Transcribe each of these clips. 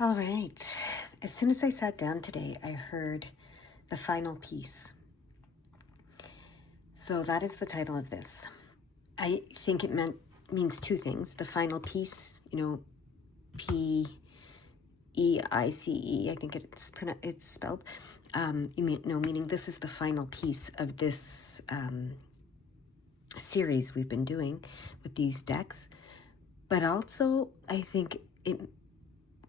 All right. As soon as I sat down today, I heard the final piece. So that is the title of this. I think it means two things. The final piece, Piece. I think it's spelled. Meaning this is the final piece of this series we've been doing with these decks. But also, I think it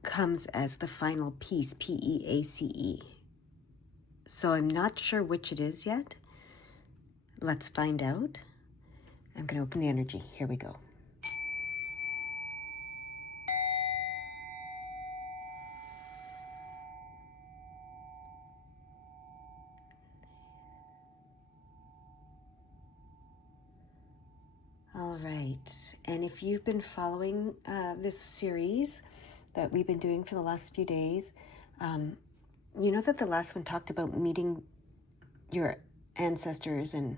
comes as the final piece, Peace. So I'm not sure which it is yet. Let's find out. I'm going to open the energy. Here we go. All right. And if you've been following this series that we've been doing for the last few days, you know that the last one talked about meeting your ancestors and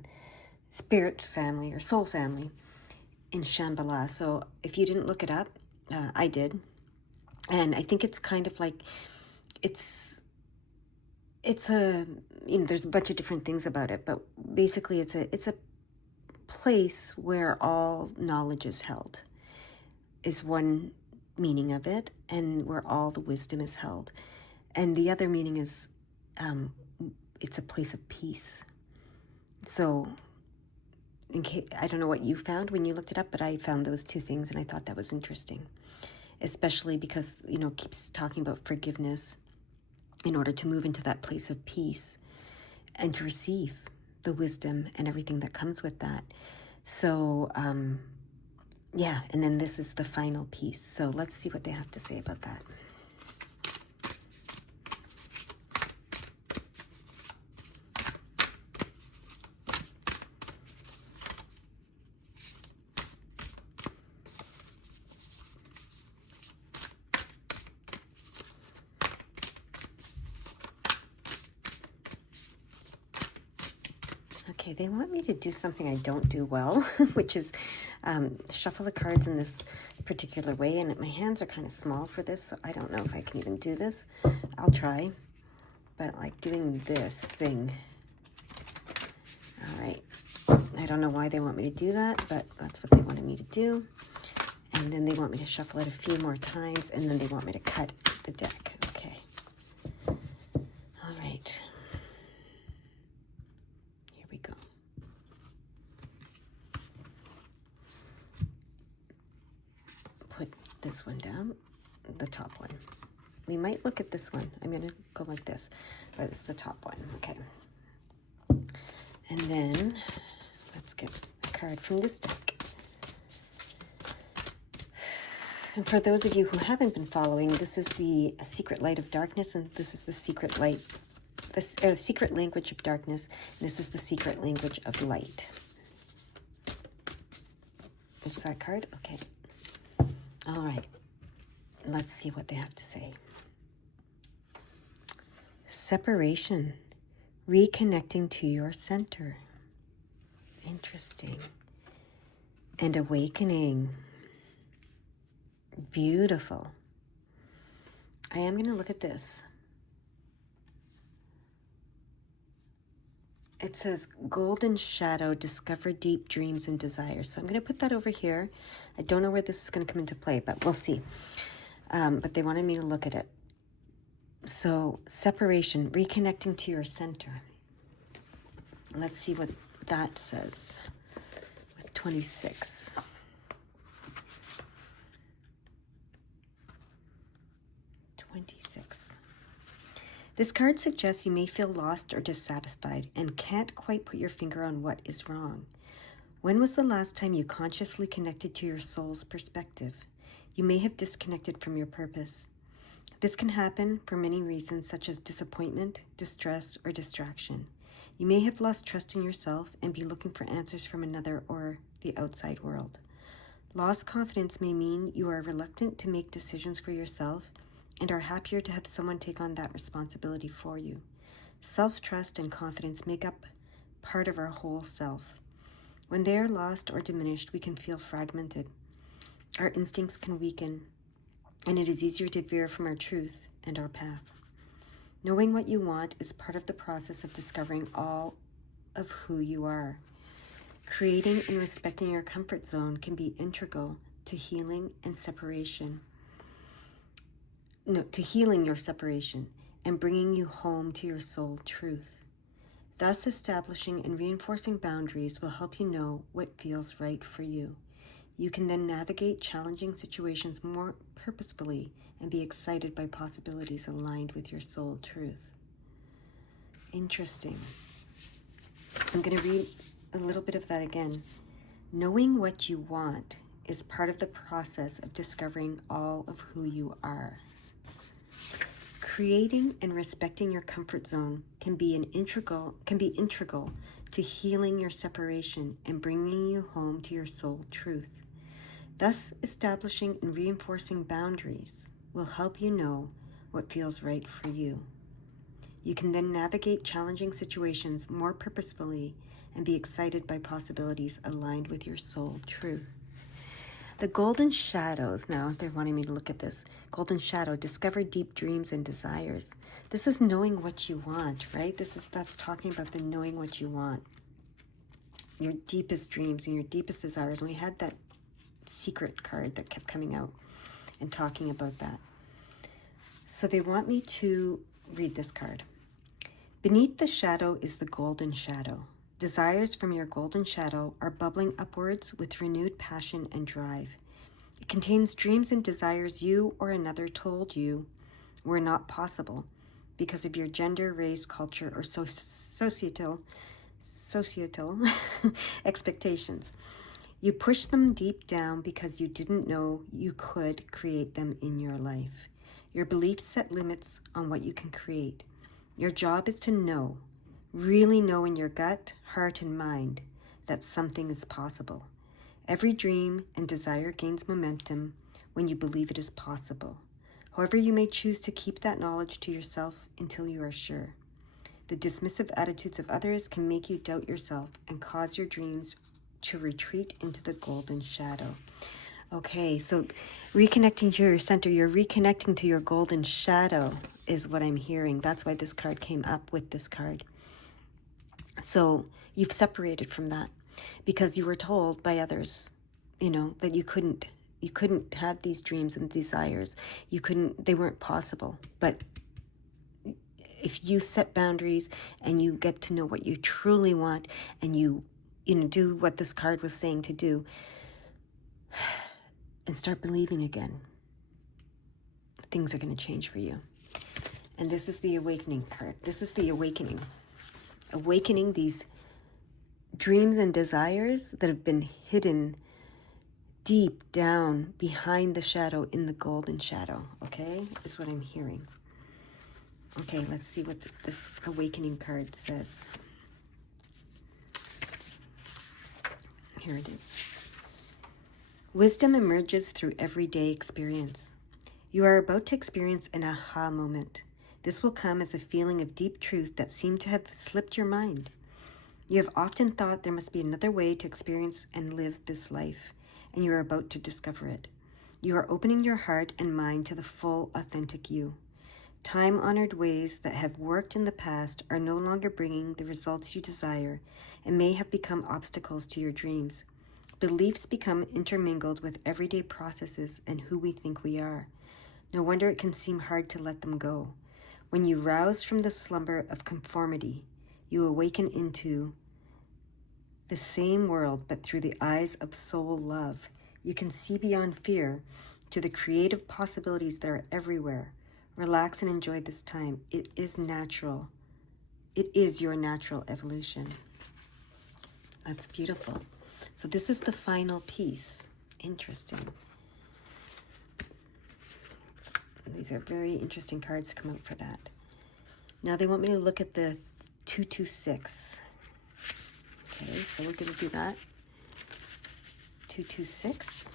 spirit family or soul family in Shambhala. So if you didn't look it up, I did. And I think it's kind of like, it's a, there's a bunch of different things about it, but basically it's a place where all knowledge is held, is one meaning of it, and where all the wisdom is held. And the other meaning is it's a place of peace. So I don't know what you found when you looked it up, but I found those two things, and I thought that was interesting, especially because, it keeps talking about forgiveness in order to move into that place of peace and to receive the wisdom and everything that comes with that. So, yeah, and then this is the final piece. So let's see what they have to say about that. Okay, they want me to do something I don't do well, which is shuffle the cards in this particular way, and my hands are kind of small for this, so I don't know if I can even do this. I'll try, but like doing this thing. All right, I don't know why they want me to do that, but that's what they wanted me to do. And then they want me to shuffle it a few more times, and then they want me to cut the deck. Okay. All right. Here we go. Put this one down, the top one. We might look at this one. I'm going to go like this, but it's the top one. Okay. And then let's get a card from this deck. And for those of you who haven't been following, this is the secret light of darkness, and this is the secret light, the secret language of darkness. And this is the secret language of light. It's that card? Okay. All right. Let's see what they have to say. Separation. Reconnecting to your center. Interesting. And awakening. Beautiful. I am going to look at this. It says golden shadow, discover deep dreams and desires. So I'm going to put that over here. I don't know where this is going to come into play, but we'll see. But they wanted me to look at it. So separation, reconnecting to your center. Let's see what that says with 26. This card suggests you may feel lost or dissatisfied and can't quite put your finger on what is wrong. When was the last time you consciously connected to your soul's perspective? You may have disconnected from your purpose. This can happen for many reasons, such as disappointment, distress, or distraction. You may have lost trust in yourself and be looking for answers from another or the outside world. Lost confidence may mean you are reluctant to make decisions for yourself and are happier to have someone take on that responsibility for you. Self-trust and confidence make up part of our whole self. When they are lost or diminished, we can feel fragmented. Our instincts can weaken. and it is easier to veer from our truth and our path. Knowing what you want is part of the process of discovering all of who you are. Creating and respecting your comfort zone can be integral to healing and separation. To healing your separation and bringing you home to your soul truth. Thus, establishing and reinforcing boundaries will help you know what feels right for you. You can then navigate challenging situations more purposefully and be excited by possibilities aligned with your soul truth. Interesting. I'm going to read a little bit of that again. Knowing what you want is part of the process of discovering all of who you are. Creating and respecting your comfort zone can be integral to healing your separation and bringing you home to your soul truth. Thus, establishing and reinforcing boundaries will help you know what feels right for you. You can then navigate challenging situations more purposefully and be excited by possibilities aligned with your soul truth. The golden shadows, now they're wanting me to look at this. Golden shadow, discover deep dreams and desires. This is knowing what you want, right? That's talking about the knowing what you want. Your deepest dreams and your deepest desires. And we had that secret card that kept coming out and talking about that. So they want me to read this card. Beneath the shadow is the golden shadow. Desires from your golden shadow are bubbling upwards with renewed passion and drive. It contains dreams and desires you or another told you were not possible because of your gender, race, culture, or societal expectations. You push them deep down because you didn't know you could create them in your life. Your beliefs set limits on what you can create. Your job is to know, really know in your gut, heart, and mind that something is possible. Every dream and desire gains momentum when you believe it is possible. However, you may choose to keep that knowledge to yourself until you are sure. The dismissive attitudes of others can make you doubt yourself and cause your dreams to retreat into the golden shadow. Okay, so reconnecting to your center, you're reconnecting to your golden shadow is what I'm hearing. That's why this card came up with this card. So you've separated from that because you were told by others, that you couldn't have these dreams and desires. They weren't possible. But if you set boundaries and you get to know what you truly want and you do what this card was saying to do and start believing again, things are going to change for you. And this is the awakening card. This is the awakening. Awakening these dreams and desires that have been hidden deep down behind the shadow in the golden shadow. Okay? Is what I'm hearing. Okay, let's see what this awakening card says. Here it is. Wisdom emerges through everyday experience. You are about to experience an aha moment. This will come as a feeling of deep truth that seemed to have slipped your mind. You have often thought there must be another way to experience and live this life, and you are about to discover it. You are opening your heart and mind to the full, authentic you. Time-honored ways that have worked in the past are no longer bringing the results you desire and may have become obstacles to your dreams. Beliefs become intermingled with everyday processes and who we think we are. No wonder it can seem hard to let them go. When you rouse from the slumber of conformity, you awaken into the same world, but through the eyes of soul love. You can see beyond fear to the creative possibilities that are everywhere. Relax and enjoy this time. It is natural. It is your natural evolution. That's beautiful. So this is the final piece. Interesting. These are very interesting cards to come out for that. Now they want me to look at the 226. Okay, so we're going to do that. 226.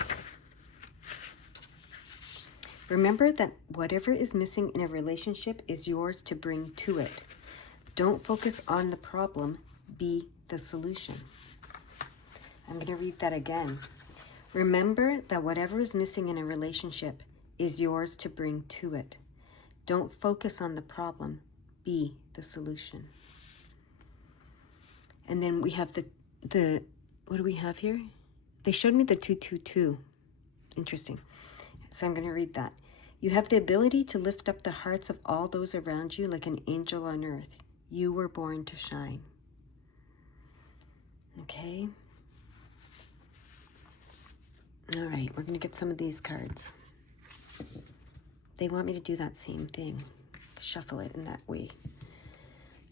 Remember that whatever is missing in a relationship is yours to bring to it. Don't focus on the problem, be the solution. I'm going to read that again. Remember that whatever is missing in a relationship is yours to bring to it. Don't focus on the problem. Be the solution. And then we have the what do we have here? They showed me the 222. Interesting. So I'm going to read that. You have the ability to lift up the hearts of all those around you like an angel on earth. You were born to shine. Okay. All right, we're going to get some of these cards. They want me to do that same thing. Shuffle it in that way.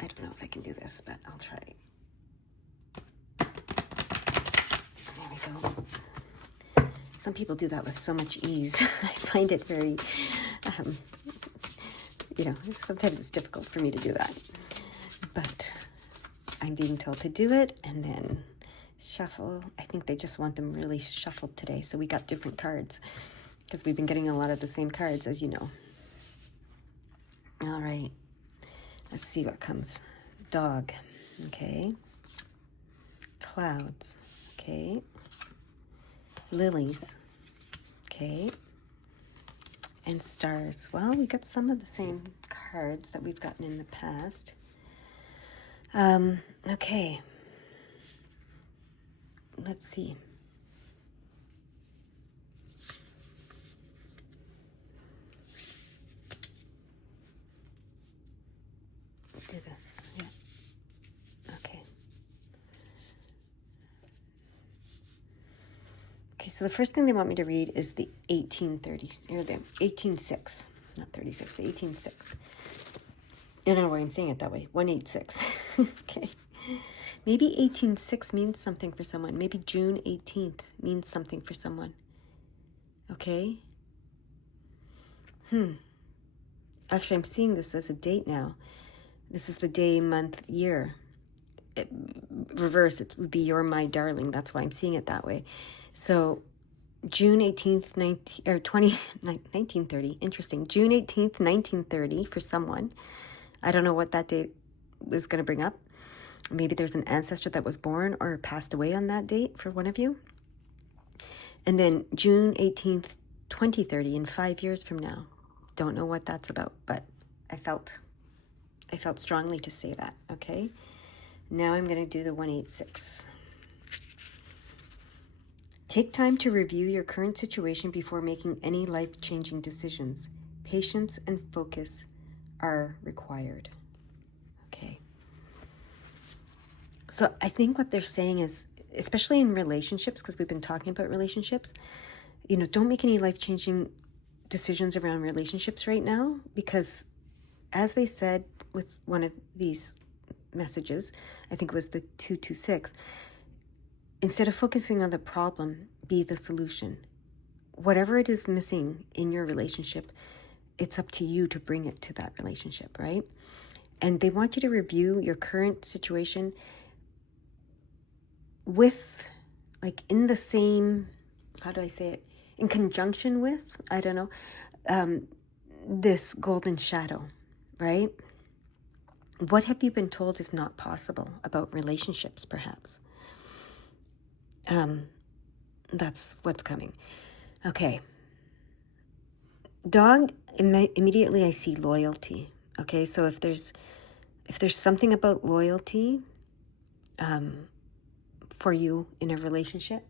I don't know if I can do this, but I'll try. There we go. Some people do that with so much ease. I find it very, sometimes it's difficult for me to do that. But I'm being told to do it, and then shuffle. I think they just want them really shuffled today. So we got different cards because we've been getting a lot of the same cards, as you know. All right. Let's see what comes. Dog. Okay. Clouds. Okay. Lilies. Okay. And stars. Well, we got some of the same cards that we've gotten in the past. Okay. Let's see. Do this. Yeah. Okay. Okay, so the first thing they want me to read is the 1830s, or the 186, not 36, the 186. I don't know why I'm saying it that way. 186. Okay. Maybe 186 means something for someone. Maybe June 18th means something for someone. Okay? Actually, I'm seeing this as a date now. This is the day, month, year. Reverse, it would be you're my darling. That's why I'm seeing it that way. So June 18th, 1930. Interesting. June 18th, 1930 for someone. I don't know what that date was going to bring up. Maybe there's an ancestor that was born or passed away on that date for one of you. And then June 18th, 2030, in 5 years from now. Don't know what that's about, but I felt strongly to say that, okay? Now I'm going to do the 186. Take time to review your current situation before making any life-changing decisions. Patience and focus are required. Okay. So I think what they're saying is, especially in relationships, because we've been talking about relationships, don't make any life-changing decisions around relationships right now, because as they said with one of these messages, I think it was the 226, instead of focusing on the problem, be the solution. Whatever it is missing in your relationship, it's up to you to bring it to that relationship, right? And they want you to review your current situation with, like, in the same, how do I say it? In conjunction with, I don't know, this golden shadow, right? What have you been told is not possible about relationships, perhaps? That's what's coming. Okay. Dog, immediately I see loyalty. Okay, so if there's something about loyalty for you in a relationship,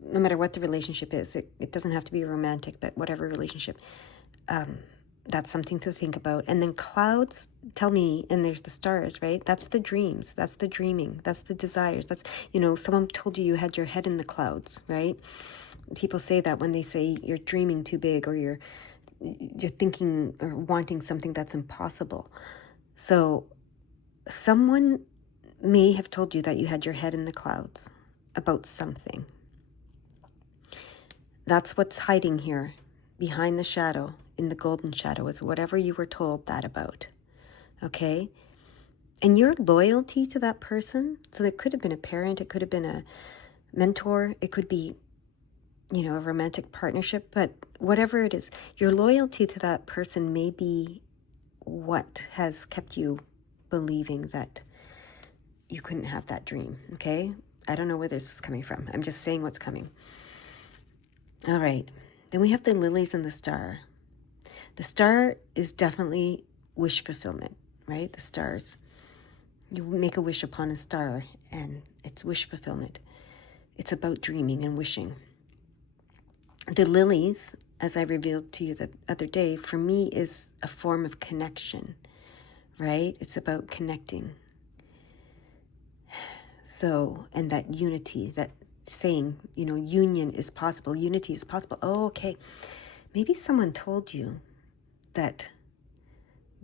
no matter what the relationship is, it doesn't have to be romantic, but whatever relationship, that's something to think about. And then clouds tell me, and there's the stars, right? That's the dreams, that's the dreaming, that's the desires. That's, someone told you had your head in the clouds, right? People say that when they say you're dreaming too big, or you're thinking or wanting something that's impossible. So someone may have told you that you had your head in the clouds about something. That's what's hiding here behind the shadow, in the golden shadow, is whatever you were told that about. Okay? And your loyalty to that person, so it could have been a parent, it could have been a mentor, it could be, a romantic partnership, but whatever it is, your loyalty to that person may be what has kept you believing that you couldn't have that dream, okay? I don't know where this is coming from. I'm just saying what's coming. All right. Then we have the lilies and the star. The star is definitely wish fulfillment, right? The stars. You make a wish upon a star and it's wish fulfillment. It's about dreaming and wishing. The lilies, as I revealed to you the other day, for me is a form of connection, right? It's about connecting. So, and that unity, that saying, union is possible, unity is possible. Oh, okay. Maybe someone told you that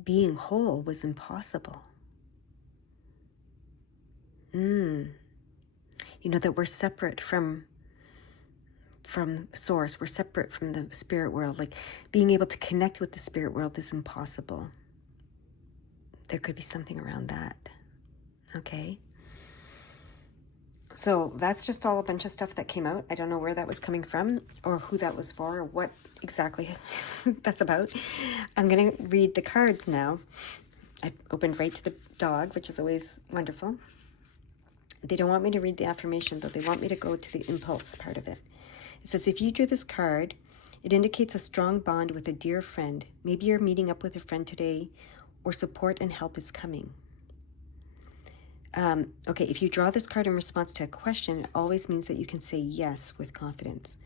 being whole was impossible. That we're separate from source. We're separate from the spirit world. Like being able to connect with the spirit world is impossible. There could be something around that. Okay. So that's just all a bunch of stuff that came out. I don't know where that was coming from or who that was for or what exactly that's about. I'm going to read the cards now. I opened right to the dog, which is always wonderful. They don't want me to read the affirmation, though. They want me to go to the impulse part of it. It says, if you drew this card, it indicates a strong bond with a dear friend. Maybe you're meeting up with a friend today, or support and help is coming. Okay, if you draw this card in response to a question, it always means that you can say yes with confidence.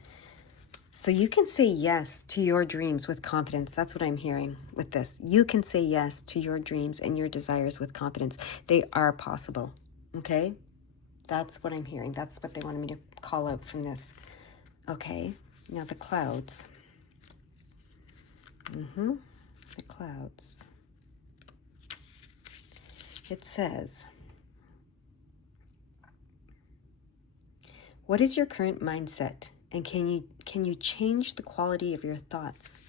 So you can say yes to your dreams with confidence. That's what I'm hearing with this. You can say yes to your dreams and your desires with confidence. They are possible, okay? That's what I'm hearing. That's what they wanted me to call out from this. Okay, now the clouds. The clouds. It says, what is your current mindset? And can you change the quality of your thoughts?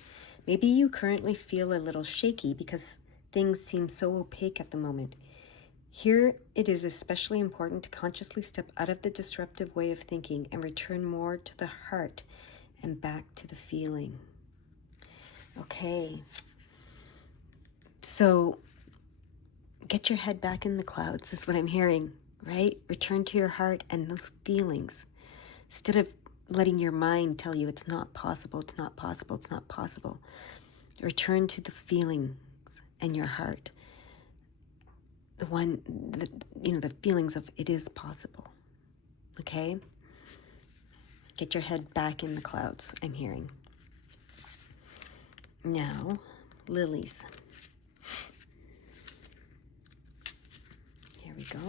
Maybe you currently feel a little shaky because things seem so opaque at the moment. Here, it is especially important to consciously step out of the disruptive way of thinking and return more to the heart and back to the feeling. Okay. So, get your head back in the clouds is what I'm hearing, right? Return to your heart and those feelings. Instead of letting your mind tell you it's not possible, it's not possible, it's not possible. Return to the feelings and your heart. The feelings of it is possible. Okay? Get your head back in the clouds, I'm hearing. Now, lilies. Here we go.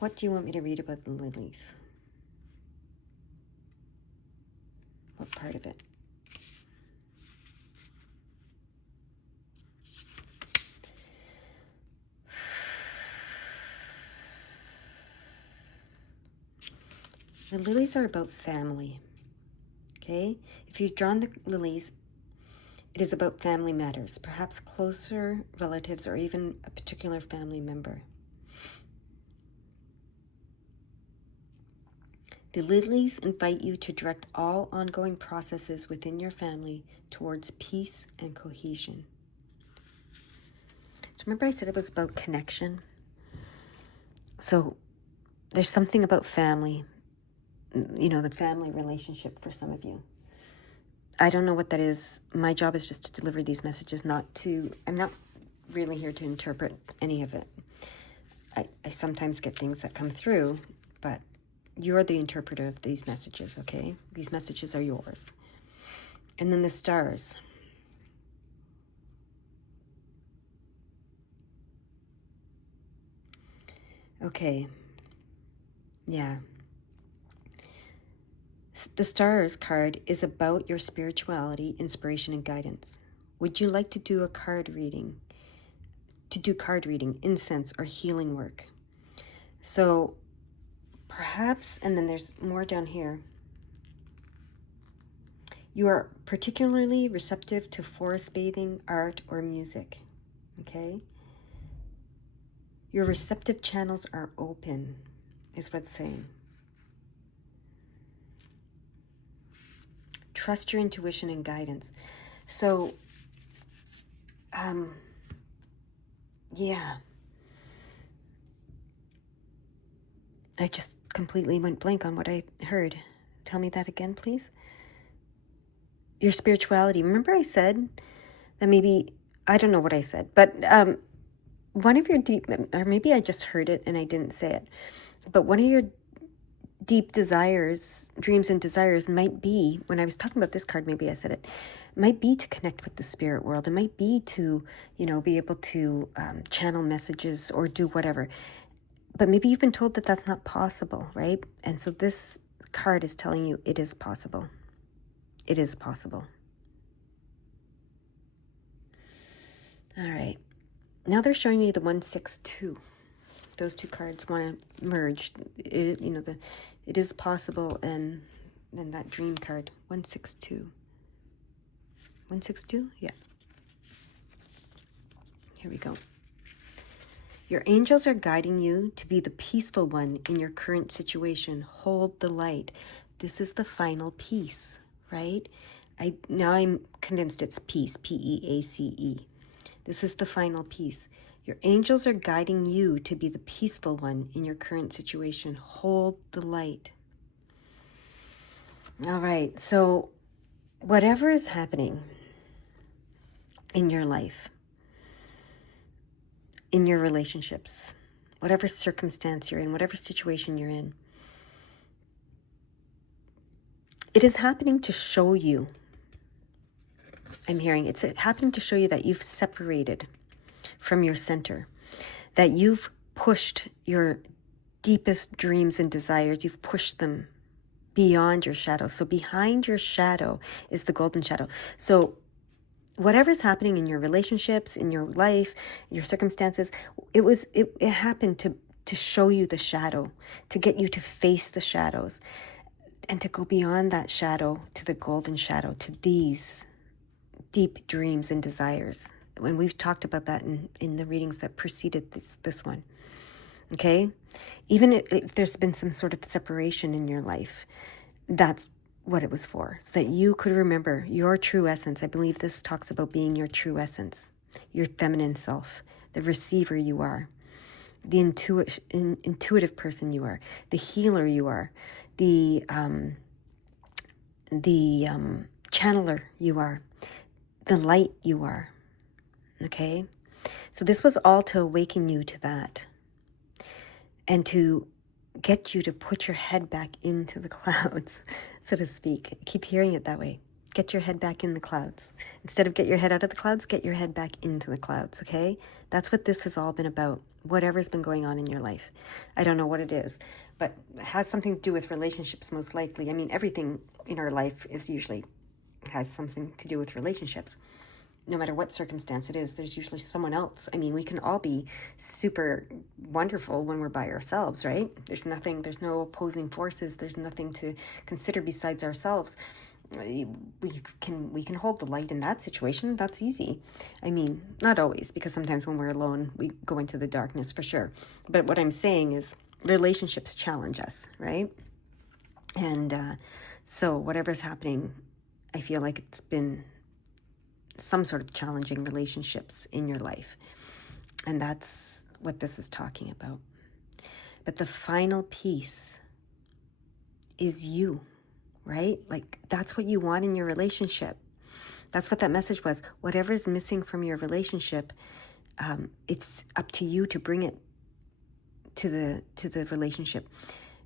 What do you want me to read about the lilies? What part of it? The lilies are about family, okay? If you've drawn the lilies, it is about family matters, perhaps closer relatives or even a particular family member. The lilies invite you to direct all ongoing processes within your family towards peace and cohesion. So remember I said it was about connection? So there's something about family, the family relationship for some of you. I don't know what that is. My job is just to deliver these messages, I'm not really here to interpret any of it. I sometimes get things that come through, but you're the interpreter of these messages, okay? These messages are yours. And then the stars. Okay. Yeah. The stars card is about your spirituality, inspiration, and guidance. Would you like to do card reading, incense, or healing work? So perhaps, and then there's more down here. You are particularly receptive to forest bathing, art, or music, okay? Your receptive channels are open, is what's saying. Trust your intuition and guidance. So, Yeah. I just completely went blank on what I heard. Tell me that again, please. Your spirituality. Remember I said that maybe, I don't know what I said, but one of your deep, or maybe I just heard it and I didn't say it, but one of your deep desires, dreams and desires might be, when I was talking about this card, maybe I said it, might be to connect with the spirit world. It might be to, be able to channel messages or do whatever. But maybe you've been told that that's not possible, right? And so this card is telling you it is possible. It is possible. All right. Now they're showing you the 162. Those two cards want to merge. It is possible, and then that dream card, 162. 162? Yeah. Here we go. Your angels are guiding you to be the peaceful one in your current situation. Hold the light. This is the final peace, right? Now I'm convinced it's peace, P-E-A-C-E. This is the final peace. Your angels are guiding you to be the peaceful one in your current situation. Hold the light. All right, so whatever is happening in your life, in your relationships, whatever circumstance you're in, whatever situation you're in, it is happening to show you, I'm hearing, it's happening to show you that you've separated from your center, that you've pushed your deepest dreams and desires, you've pushed them beyond your shadow. So behind your shadow is the golden shadow. So whatever's happening in your relationships, in your life, your circumstances, it happened to show you the shadow, to get you to face the shadows, and to go beyond that shadow to the golden shadow, to these deep dreams and desires. When we've talked about that in the readings that preceded this one. Okay? Even if there's been some sort of separation in your life, that's what it was for, so that you could remember your true essence. I believe this talks about being your true essence, your feminine self, the receiver you are, the intuitive person you are, the healer you are, the channeler you are, the light you are. Okay? So this was all to awaken you to that, and to get you to put your head back into the clouds, so to speak. I keep hearing it that way. Get your head back in the clouds. Instead of get your head out of the clouds, get your head back into the clouds, okay? That's what this has all been about, whatever's been going on in your life. I don't know what it is, but it has something to do with relationships, most likely. I mean, everything in our life has something to do with relationships. No matter what circumstance it is, there's usually someone else. I mean, we can all be super wonderful when we're by ourselves, right? There's no opposing forces. There's nothing to consider besides ourselves. We can hold the light in that situation. That's easy. I mean, not always, because sometimes when we're alone, we go into the darkness for sure. But what I'm saying is relationships challenge us, right? And so whatever's happening, I feel like it's been some sort of challenging relationships in your life. And that's what this is talking about. But the final piece is you, right? Like, that's what you want in your relationship. That's what that message was. Whatever is missing from your relationship, it's up to you to bring it to the relationship.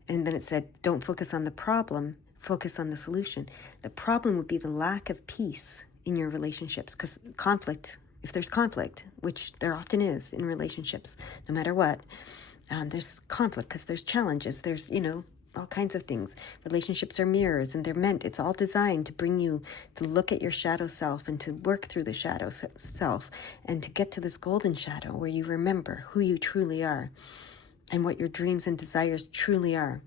And then it said, don't focus on the problem, focus on the solution. The problem would be the lack of peace in your relationships, because if there's conflict, which there often is in relationships, no matter what, there's conflict because there's challenges, there's, all kinds of things. Relationships are mirrors, and it's all designed to bring you to look at your shadow self and to work through the shadow self and to get to this golden shadow where you remember who you truly are and what your dreams and desires truly are.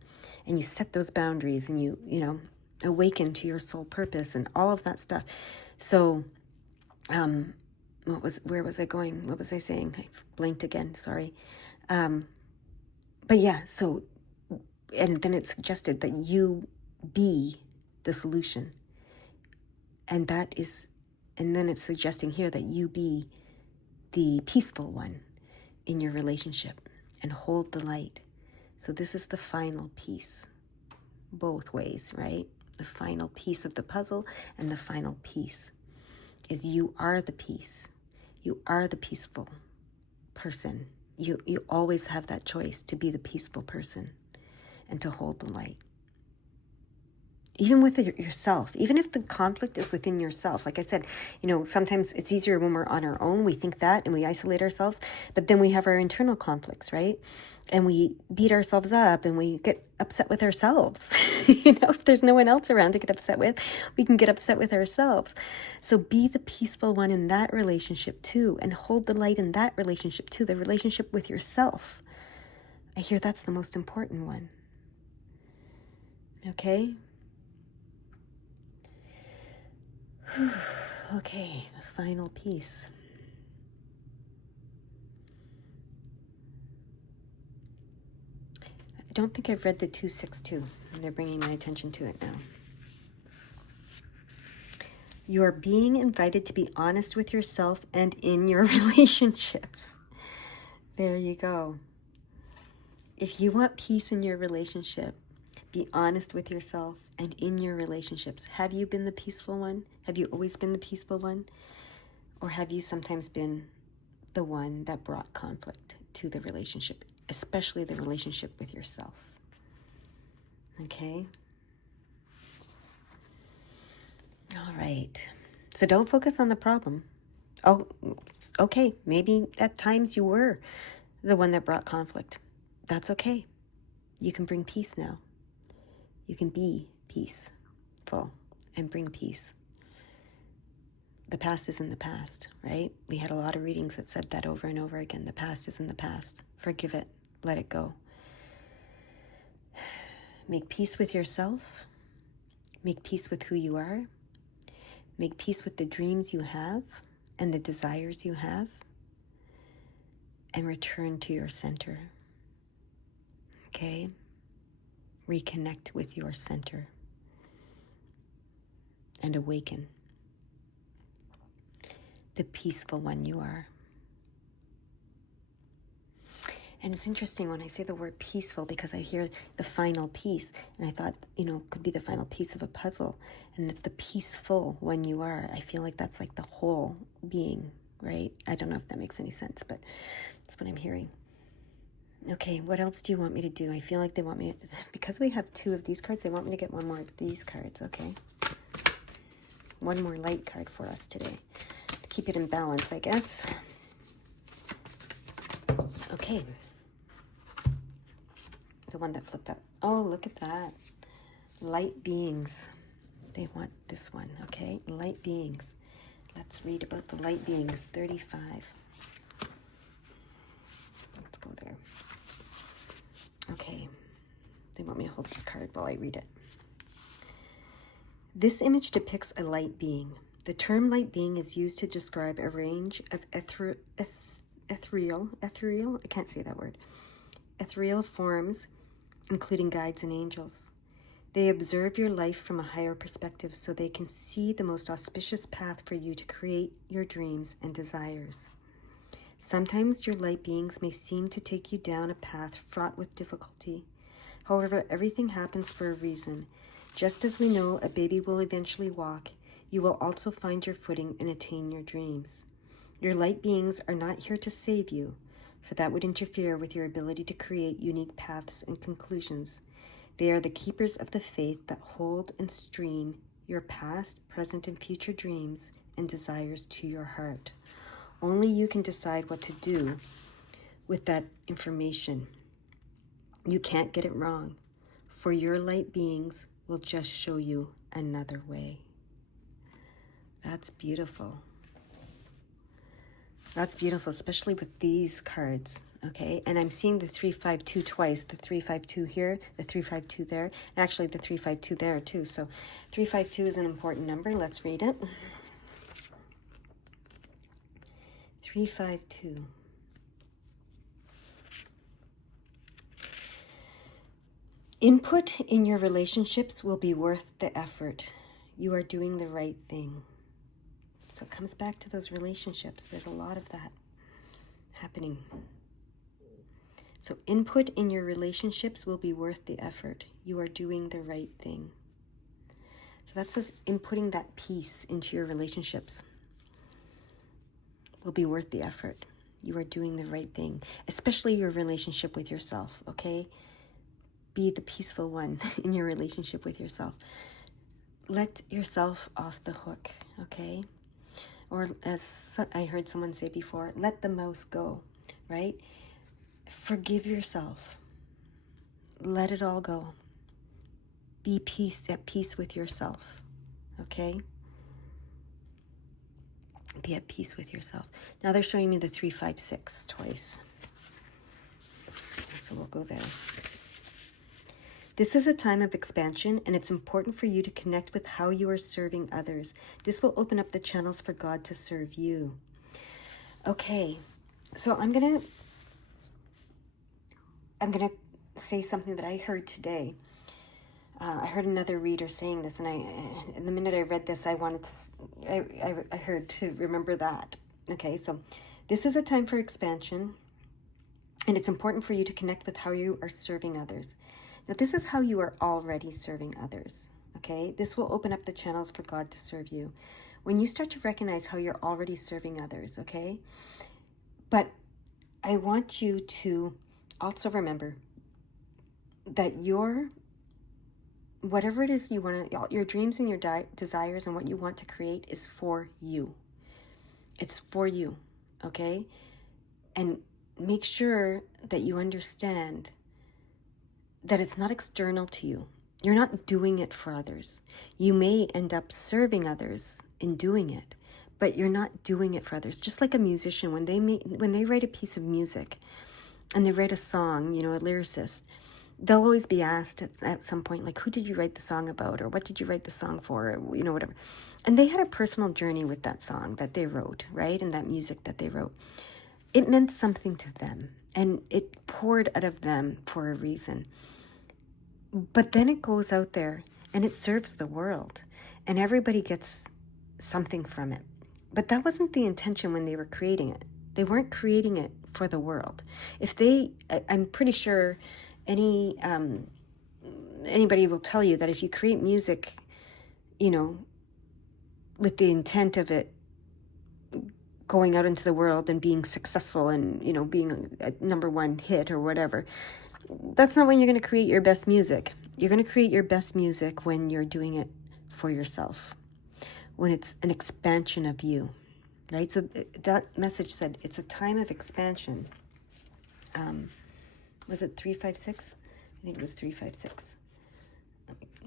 And you set those boundaries, and you awaken to your soul purpose and all of that stuff. So, where was I going? What was I saying? I blanked again, sorry. But yeah, so, and then it suggested that you be the solution. And then it's suggesting here that you be the peaceful one. in your relationship and hold the light. So this is the final piece, both ways, right? The final piece of the puzzle, and the final piece is you are the peace. You are the peaceful person. You always have that choice to be the peaceful person and to hold the light. Even with yourself, even if the conflict is within yourself. Like I said, sometimes it's easier when we're on our own. We think that and we isolate ourselves, but then we have our internal conflicts, right? And we beat ourselves up and we get upset with ourselves. If there's no one else around to get upset with, we can get upset with ourselves. So be the peaceful one in that relationship too, and hold the light in that relationship too, the relationship with yourself. I hear that's the most important one. Okay? Okay, the final piece. I don't think I've read the 262, and they're bringing my attention to it now. You are being invited to be honest with yourself and in your relationships. There you go. If you want peace in your relationship, be honest with yourself and in your relationships. Have you been the peaceful one? Have you always been the peaceful one? Or have you sometimes been the one that brought conflict to the relationship, especially the relationship with yourself? Okay? All right. So don't focus on the problem. Oh, okay. Maybe at times you were the one that brought conflict. That's okay. You can bring peace now. You can be peaceful and bring peace. The past is in the past, right? We had a lot of readings that said that over and over again. The past is in the past. Forgive it. Let it go. Make peace with yourself. Make peace with who you are. Make peace with the dreams you have and the desires you have. And return to your center. Okay? Reconnect with your center. And awaken. The peaceful one you are. And it's interesting when I say the word peaceful, because I hear the final piece, and I thought, could be the final piece of a puzzle. And it's the peaceful one you are. I feel like that's like the whole being, right? I don't know if that makes any sense, but that's what I'm hearing. Okay, what else do you want me to do? I feel like they want me to, because we have 2 of these cards, they want me to get 1 more of these cards, okay? 1 more light card for us today. To keep it in balance, I guess. Okay. The one that flipped up. Oh, look at that. Light beings. They want this one, okay? Light beings. Let's read about the light beings. 35. Let's go there. Okay. They want me to hold this card while I read it. This image depicts a light being. The term light being is used to describe a range of ethereal, I can't say that word, ethereal forms, including guides and angels. They observe your life from a higher perspective so they can see the most auspicious path for you to create your dreams and desires. Sometimes your light beings may seem to take you down a path fraught with difficulty. However, everything happens for a reason. Just as we know a baby will eventually walk, you will also find your footing and attain your dreams. Your light beings are not here to save you, for that would interfere with your ability to create unique paths and conclusions. They are the keepers of the faith that hold and stream your past, present, and future dreams and desires to your heart. Only you can decide what to do with that information. You can't get it wrong, for your light beings will just show you another way. That's beautiful. That's beautiful, especially with these cards, okay? And I'm seeing the 352 twice, the 352 here, the 352 there, and actually the 352 there too. So 352 is an important number. Let's read it. 352. Input in your relationships will be worth the effort. You are doing the right thing. So it comes back to those relationships. There's a lot of that happening. So input in your relationships will be worth the effort. You are doing the right thing. So that says inputting that peace into your relationships will be worth the effort. You are doing the right thing, especially your relationship with yourself, okay? Be the peaceful one in your relationship with yourself. Let yourself off the hook, okay? Or as I heard someone say before, let the mouse go, right? Forgive yourself. Let it all go. Be at peace with yourself, okay? Be at peace with yourself. Now they're showing me the 356 twice. So we'll go there. This is a time of expansion, and it's important for you to connect with how you are serving others. This will open up the channels for God to serve you. Okay, so I'm gonna say something that I heard today. I heard another reader saying this, and the minute I read this, I heard to remember that. Okay, so this is a time for expansion, and it's important for you to connect with how you are serving others. Now, this is how you are already serving others, okay? This will open up the channels for God to serve you. When you start to recognize how you're already serving others, okay? But I want you to also remember that whatever it is you want to, your dreams and your desires and what you want to create is for you. It's for you, okay? And make sure that you understand that it's not external to you. You're not doing it for others. You may end up serving others in doing it, but you're not doing it for others. Just like a musician, when they write a piece of music and they write a song, a lyricist, they'll always be asked at some point, like, who did you write the song about? Or what did you write the song for? Or, whatever. And they had a personal journey with that song that they wrote, right? And that music that they wrote. It meant something to them. And it poured out of them for a reason. But then it goes out there and it serves the world. And everybody gets something from it. But that wasn't the intention when they were creating it. They weren't creating it for the world. I'm pretty sure anybody will tell you that if you create music, with the intent of it going out into the world and being successful and, being a number one hit or whatever, that's not when you're going to create your best music. You're going to create your best music when you're doing it for yourself, when it's an expansion of you, right? So that message said it's a time of expansion. Was it 356? I think it was 356.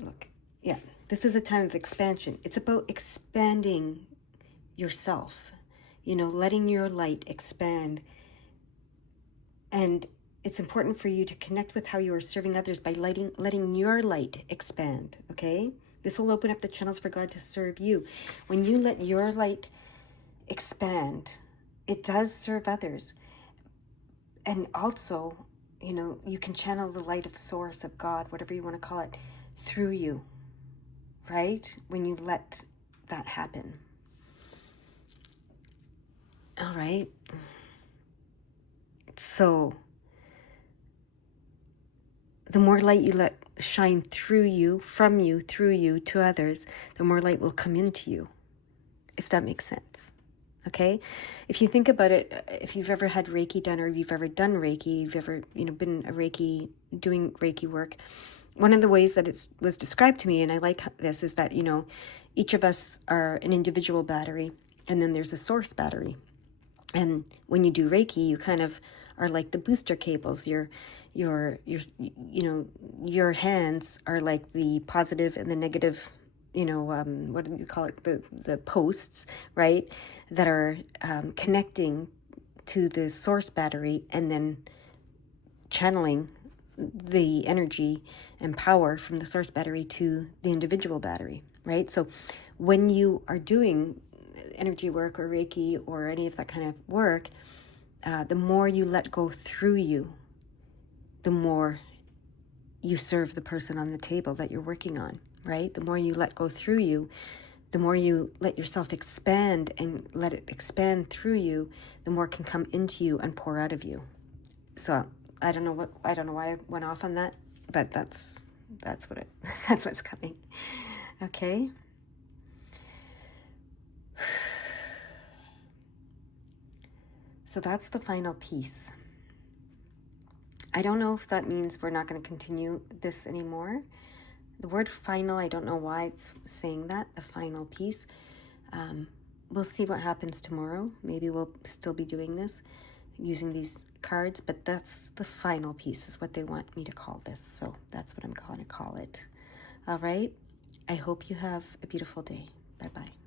Look, yeah, this is a time of expansion. It's about expanding yourself, letting your light expand. And it's important for you to connect with how you are serving others by letting your light expand, okay? This will open up the channels for God to serve you. When you let your light expand, it does serve others. And also, you can channel the light of source, of God, whatever you want to call it, through you, right? When you let that happen. All right. So the more light you let shine through you, from you, through you, to others, the more light will come into you, if that makes sense. Okay? If you think about it, if you've ever had Reiki done, or you've ever done Reiki, you've ever, been doing Reiki work, one of the ways that it was described to me, and I like this, is that, each of us are an individual battery, and then there's a source battery. And when you do Reiki, you kind of are like the booster cables. Your hands are like the positive and the negative, what do you call it? The posts, right? That are connecting to the source battery and then channeling the energy and power from the source battery to the individual battery, right? So when you are doing energy work or Reiki or any of that kind of work, the more you let go through you, the more you serve the person on the table that you're working on, right? The more you let go through you, the more you let yourself expand and let it expand through you, the more can come into you and pour out of you. So I don't know why I went off on that, but that's what it that's what's coming. Okay. So that's the final piece. I don't know if that means we're not going to continue this anymore. The word final, I don't know why it's saying that, the final piece. We'll see what happens tomorrow. Maybe we'll still be doing this, using these cards, but that's the final piece is what they want me to call this. So that's what I'm going to call it. All right. I hope you have a beautiful day. Bye-bye.